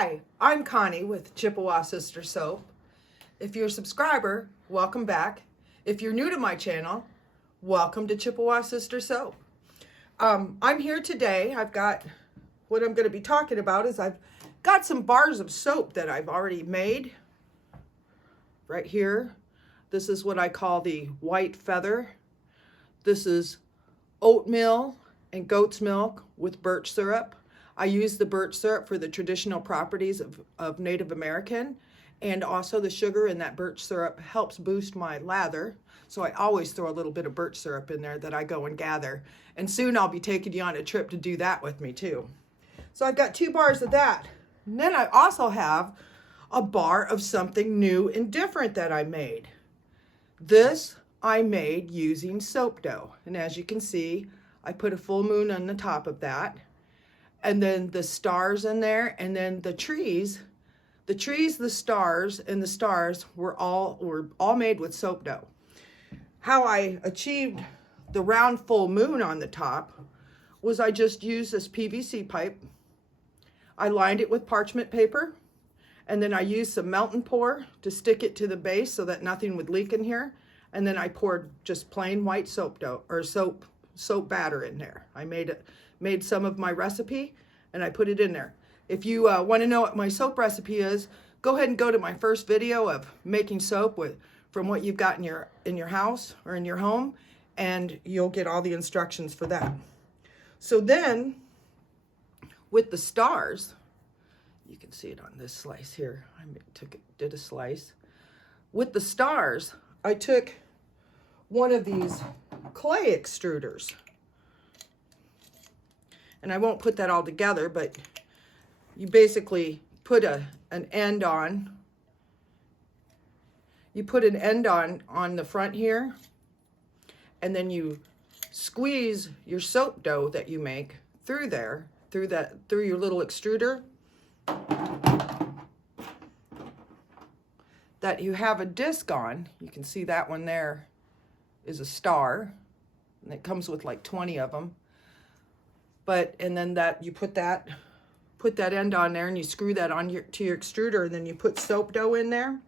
Hi, I'm Connie with Chippewa Sister Soap. If you're a subscriber, welcome back. If you're new to my channel, welcome to Chippewa Sister Soap. I'm here today. What I'm going to be talking about is I've got some bars of soap that I've already made right here. This is what I call the white feather. This is oatmeal and goat's milk with birch syrup. I use the birch syrup for the traditional properties of Native American, and also the sugar in that birch syrup helps boost my lather. So I always throw a little bit of birch syrup in there that I go and gather. And soon I'll be taking you on a trip to do that with me too. So I've got 2 bars of that. And then I also have a bar of something new and different that I made. This I made using soap dough. And as you can see, I put a full moon on the top of that. And then the stars in there, and then the trees, the stars, and the stars were all made with soap dough. How I achieved the round full moon on the top was I just used this PVC pipe. I lined it with parchment paper, and then I used some melt and pour to stick it to the base so that nothing would leak in here. And then I poured just plain white soap dough or soap batter in there. I made some of my recipe and I put it in there. If you want to know what my soap recipe is, go ahead and go to my first video of making soap from what you've got in your house or in your home, and you'll get all the instructions for that. So then with the stars, you can see it on this slice here. I did a slice. With the stars, I took one of these clay extruders. And I won't put that all together, but you basically put an end on. You put an end on the front here, and then you squeeze your soap dough that you make through there, through your little extruder, that you have a disc on. You can see that one there is a star, and it comes with like 20 of them. And then you put that end on there, and you screw that on to your extruder, and then you put soap dough in there.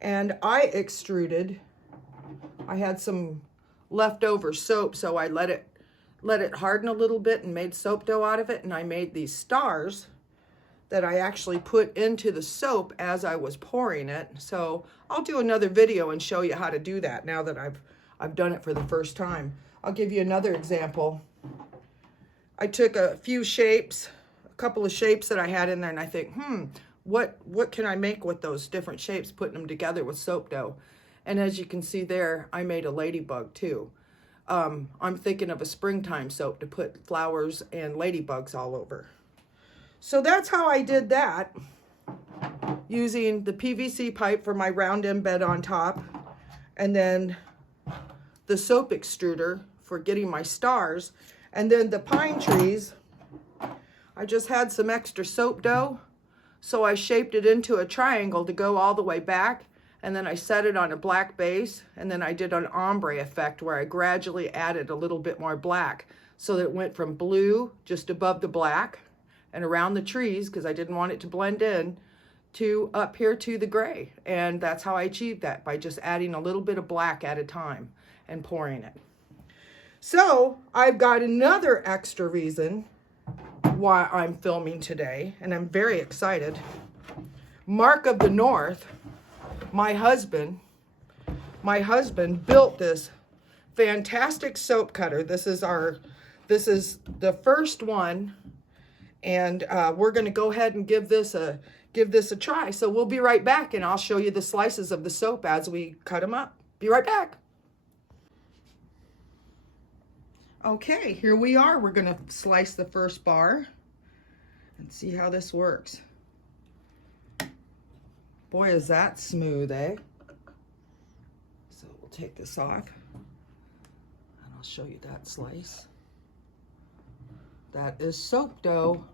And I had some leftover soap, so I let it harden a little bit and made soap dough out of it, and I made these stars that I actually put into the soap as I was pouring it. So I'll do another video and show you how to do that now that I've done it for the first time. I'll give you another example. I took a couple of shapes that I had in there, and I think, what can I make with those different shapes, putting them together with soap dough? And as you can see there, I made a ladybug too. I'm thinking of a springtime soap to put flowers and ladybugs all over. So that's how I did that, using the PVC pipe for my round end bed on top, and then the soap extruder for getting my stars. And then the pine trees, I just had some extra soap dough, so I shaped it into a triangle to go all the way back, and then I set it on a black base, and then I did an ombre effect where I gradually added a little bit more black, so that it went from blue just above the black and around the trees, because I didn't want it to blend in, to up here to the gray. And that's how I achieved that, by just adding a little bit of black at a time and pouring it. So I've got another extra reason why I'm filming today, and I'm very excited. Mark of the North, my husband built this fantastic soap cutter. This is the first one, and we're going to go ahead and give this a try. So we'll be right back, and I'll show you the slices of the soap as we cut them up. Be right back. Okay, here we are. We're going to slice the first bar and see how this works. Boy, is that smooth, eh? So we'll take this off, and I'll show you that slice. That is soap dough.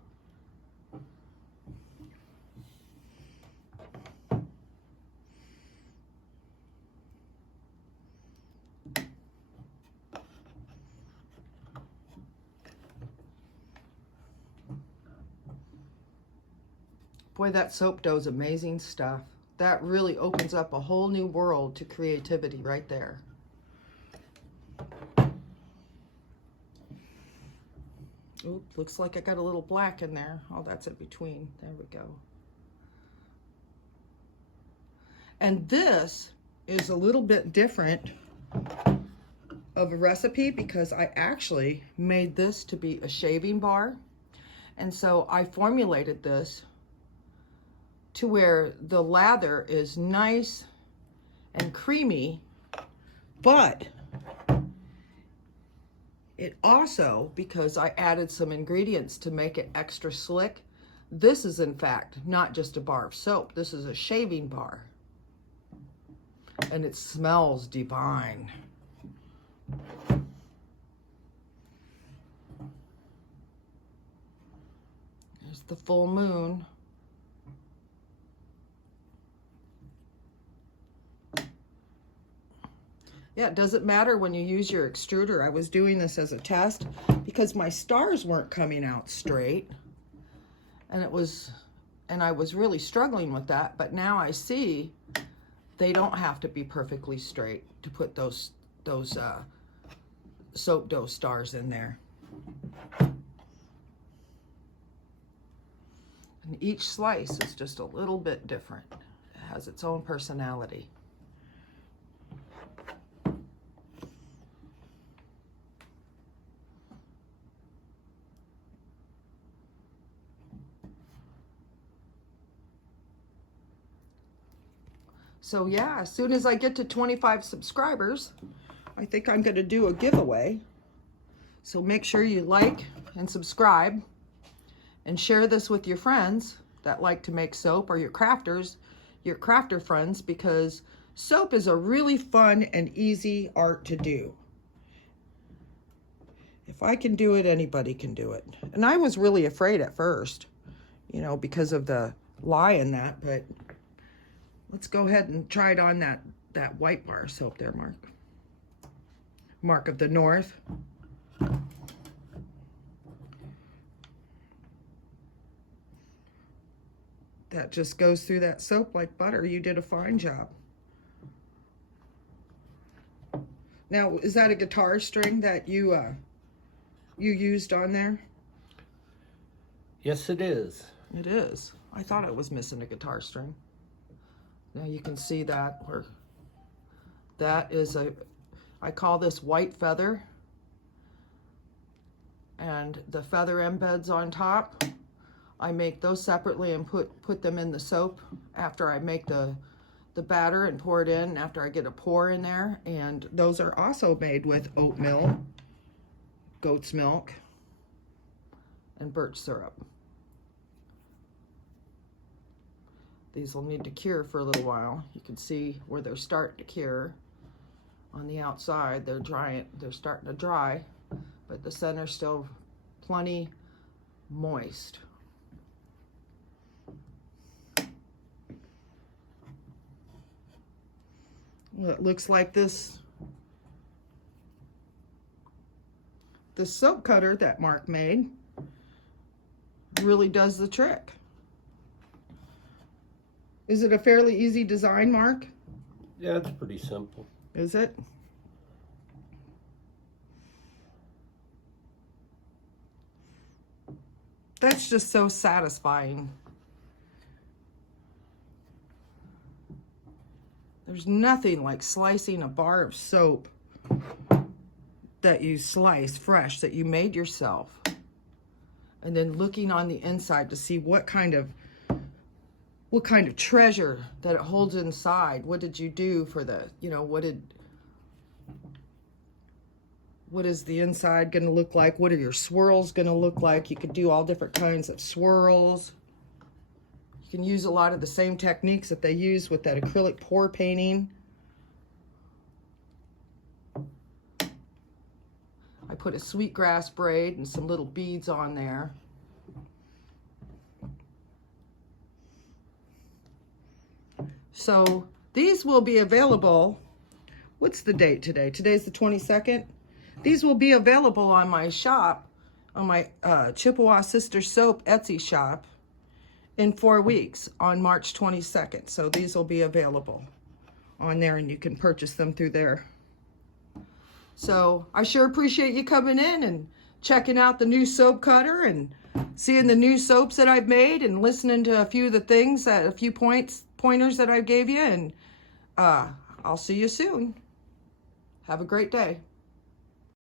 Boy, that soap dough is amazing stuff. That really opens up a whole new world to creativity right there. Oop, looks like I got a little black in there. Oh, that's in between. There we go. And this is a little bit different of a recipe because I actually made this to be a shaving bar. And so I formulated this to where the lather is nice and creamy, but it also, because I added some ingredients to make it extra slick, this is in fact not just a bar of soap. This is a shaving bar. And it smells divine. There's the full moon. Yeah, it doesn't matter when you use your extruder. I was doing this as a test because my stars weren't coming out straight. And I was really struggling with that, but now I see they don't have to be perfectly straight to put those soap dough stars in there. And each slice is just a little bit different. It has its own personality. So yeah, as soon as I get to 25 subscribers, I think I'm going to do a giveaway. So make sure you like and subscribe and share this with your friends that like to make soap, or your crafters, your crafter friends, because soap is a really fun and easy art to do. If I can do it, anybody can do it. And I was really afraid at first, you know, because of the lye in that, but let's go ahead and try it on that white bar soap there, Mark. Mark of the North. That just goes through that soap like butter. You did a fine job. Now, is that a guitar string that you used on there? Yes, it is. It is. I thought I was missing a guitar string. Now you can see that where that is I call this white feather, and the feather embeds on top. I make those separately and put them in the soap after I make the batter and pour it in, after I get a pour in there. And those are also made with oatmeal, goat's milk, and birch syrup. These will need to cure for a little while. You can see where they're starting to cure. On the outside, they're starting to dry, but the center's still plenty moist. Well, it looks like this soap cutter that Mark made really does the trick. Is it a fairly easy design, Mark? Yeah, it's pretty simple. Is it? That's just so satisfying. There's nothing like slicing a bar of soap that you slice fresh, that you made yourself, and then looking on the inside to see what kind of treasure that it holds inside. What did you do for the, you know, what is the inside going to look like? What are your swirls going to look like? You could do all different kinds of swirls. You can use a lot of the same techniques that they use with that acrylic pour painting. I put a sweetgrass braid and some little beads on there. So these will be available. What's the date today? Today's the 22nd. These will be available on my shop, on my Chippewa Sister Soap Etsy shop. in 4 weeks on March 22nd. So these will be available on there and you can purchase them through there. So I sure appreciate you coming in and checking out the new soap cutter and seeing the new soaps that I've made and listening to a few of the things that, a few pointers that I gave you. And I'll see you soon. Have a great day.